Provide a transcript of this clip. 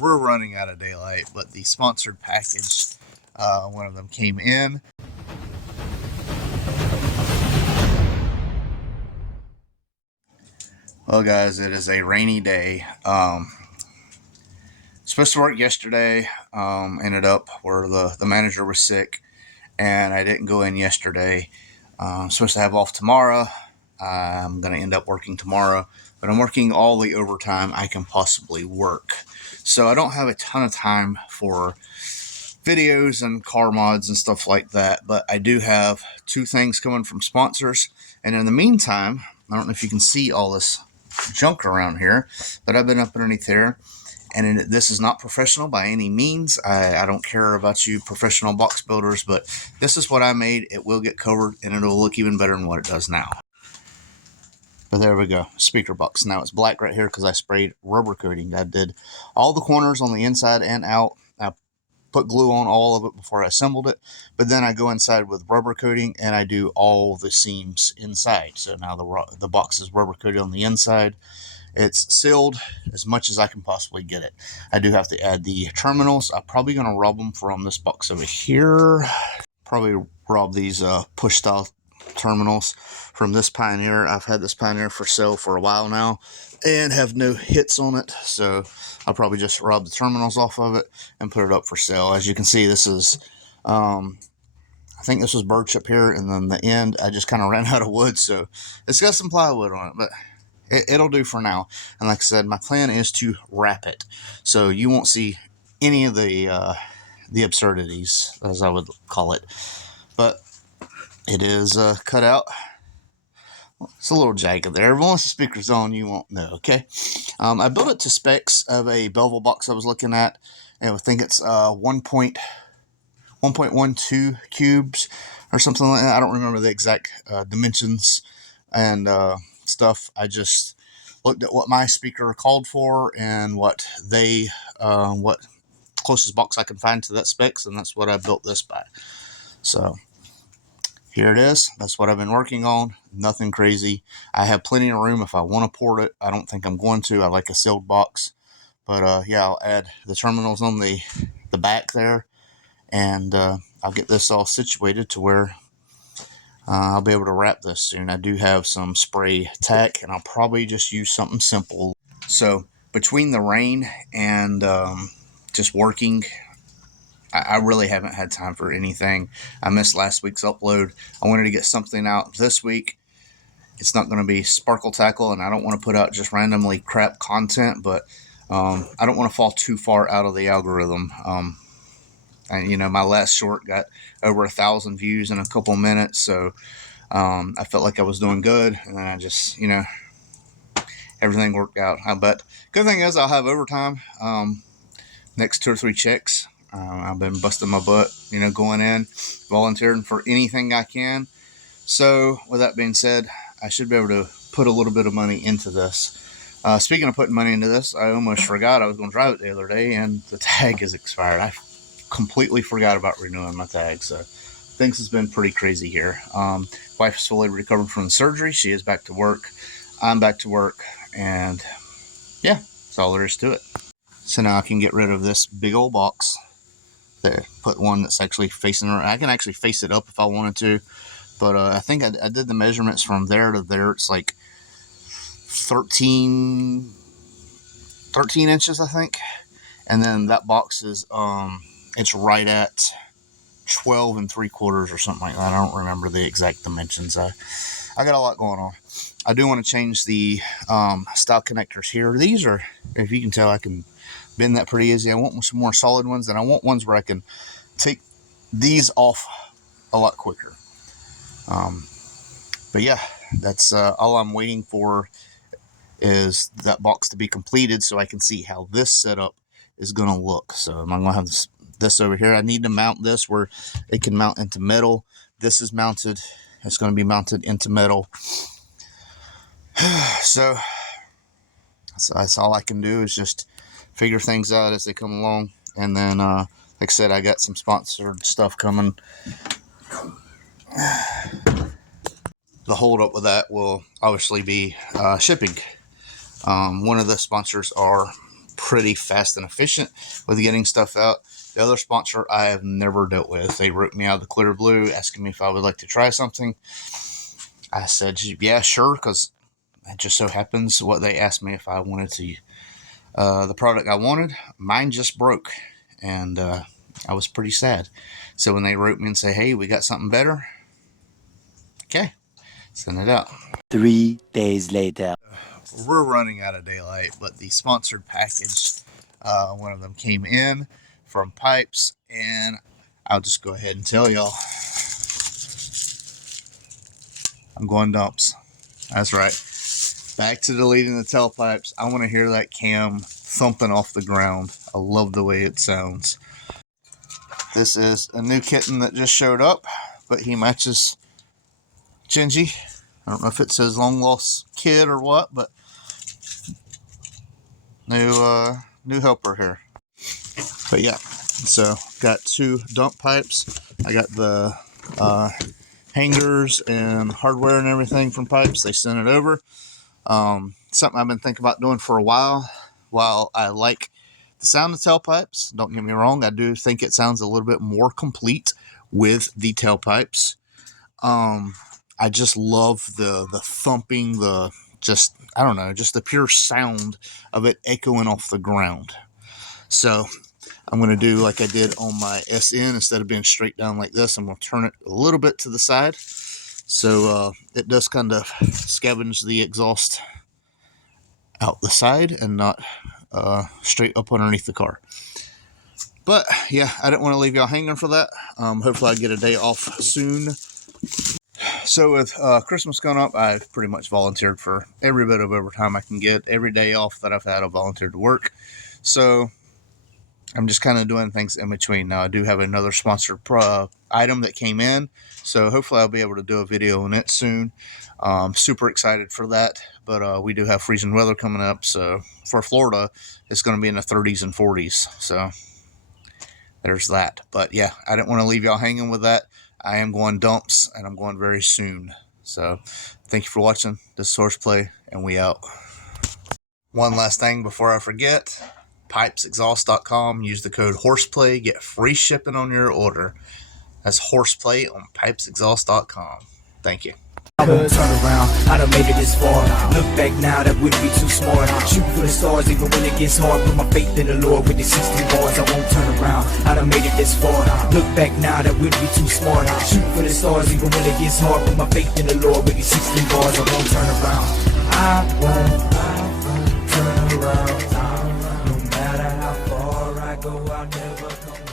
we're running out of daylight, but the sponsored package, one of them came in. Well, guys, it is a rainy day. Supposed to work yesterday. Ended up where the manager was sick, and I didn't go in yesterday. I'm supposed to have off tomorrow. I'm going to end up working tomorrow, but I'm working all the overtime I can possibly work. So I don't have a ton of time for videos and car mods and stuff like that, but I do have 2 things coming from sponsors. And in the meantime, I don't know if you can see all this junk around here, but I've been up underneath there. And this is not professional by any means. I don't care about you professional box builders, but this is what I made. It will get covered, and it'll look even better than what it does now. But there we go, speaker box. Now it's black right here because I sprayed rubber coating. I did all the corners on the inside and out. I put glue on all of it before I assembled it, but then I go inside with rubber coating and I do all the seams inside. So now the box is rubber coated on the inside. It's sealed as much as I can possibly get it. I do have to add the terminals. I'm probably going to rob them from this box over here. Probably rob these push style terminals from this Pioneer. I've had this Pioneer for sale for a while now and have no hits on it, so I'll probably just rob the terminals off of it and put it up for sale. As you can see, this is I think this was birch up here, and then the end I just kind of ran out of wood, so it's got some plywood on it, but it'll do for now. And like I said, my plan is to wrap it, so you won't see any of the absurdities, as I would call it. But it is cut out. It's a little jagged there. Once the speaker's on, you won't know, okay? I built it to specs of a Belleville box I was looking at, and I think it's 1.12 cubes or something like that. I don't remember the exact dimensions and stuff. I just looked at what my speaker called for and what closest box I can find to that specs, and that's what I built this by. So here it is. That's what I've been working on. Nothing crazy. I have plenty of room if I want to port it. I don't think I'm going to. I like a sealed box. But yeah, I'll add the terminals on the back there, and I'll get this all situated to where I'll be able to wrap this soon. I do have some spray tack, and I'll probably just use something simple. So between the rain and just working, I really haven't had time for anything. I missed last week's upload. I wanted to get something out this week. It's not going to be sparkle tackle, and I don't want to put out just randomly crap content, but I don't want to fall too far out of the algorithm. And, you know, my last short got over 1,000 views in a couple minutes, so I felt like I was doing good, and then I just, you know, everything worked out. But good thing is I'll have overtime next 2 or 3 checks. I've been busting my butt, you know, going in, volunteering for anything I can. So with that being said, I should be able to put a little bit of money into this. Speaking of putting money into this, I almost forgot I was going to drive it the other day, and the tag is expired. I completely forgot about renewing my tag, so things has been pretty crazy here. Wife is fully recovered from the surgery. She is back to work. I'm back to work, and yeah, that's all there is to it. So now I can get rid of this big old box. There, put one that's actually facing her. I can actually face it up if I wanted to, but I think I did the measurements from there to there. It's like 13 inches, I think. And then that box is it's right at 12 3/4 or something like that. I don't remember the exact dimensions. I got a lot going on. I do want to change the style connectors here. These are, if you can tell, I can bend that pretty easy. I want some more solid ones, and I want ones where I can take these off a lot quicker. But yeah, that's all I'm waiting for, is that box to be completed so I can see how this setup is going to look. So I'm going to have this over here. I need to mount this where it can mount into metal. This is mounted. It's going to be mounted into metal. So that's all I can do, is just figure things out as they come along. And then, like I said, I got some sponsored stuff coming. The hold up with that will obviously be shipping. One of the sponsors are pretty fast and efficient with getting stuff out. The other sponsor I have never dealt with. They wrote me out of the clear blue asking me if I would like to try something. I said, yeah, sure, because it just so happens what they asked me if I wanted to, the product I wanted, mine just broke, and I was pretty sad. So when they wrote me and say, hey, we got something better, okay, send it out. 3 days later. We're running out of daylight, but the sponsored package, one of them came in from Pipes, and I'll just go ahead and tell y'all. I'm going dumps. That's right. Back to deleting the tailpipes. I want to hear that cam thumping off the ground. I love the way it sounds. This is a new kitten that just showed up, but he matches Gingy. I don't know if it says long lost kid or what, but new helper here. But yeah, so got 2 dump pipes. I got the hangers and hardware and everything from Pipes. They sent it over. Something I've been thinking about doing for a while. While I like the sound of tailpipes, don't get me wrong, I do think it sounds a little bit more complete with the tailpipes. I just love the thumping, I don't know, just the pure sound of it echoing off the ground. So I'm going to do like I did on my SN. Instead of being straight down like this, I'm going to turn it a little bit to the side. So it does kind of scavenge the exhaust out the side and not straight up underneath the car. But yeah, I didn't want to leave y'all hanging for that. Hopefully I get a day off soon. So with Christmas coming up, I've pretty much volunteered for every bit of overtime I can get. Every day off that I've had, I've volunteered to work. So I'm just kind of doing things in between. Now I do have another sponsored item that came in, so hopefully I'll be able to do a video on it soon. Super excited for that, but we do have freezing weather coming up, so for Florida, it's going to be in the 30s and 40s, so there's that. But yeah, I didn't want to leave y'all hanging with that. I am going dumps, and I'm going very soon. So thank you for watching. This is Horseplay, and we out. One last thing before I forget. pipesexhaust.com. Use the code horseplay. Get free shipping on your order. That's horseplay on pipesexhaust.com. Thank you. Turn around, I done made it this far. Look back now, that wouldn't be too smart. Shoot for the stars even when it gets hard. Put my faith in the Lord with the 60 bars. I won't turn around, I done made it this far. Look back now, that wouldn't be too smart. Shoot for the stars even when it gets hard. Put my faith in the Lord with the 60 bars. I won't turn around. I won't turn around. No matter how far I go, I'll never come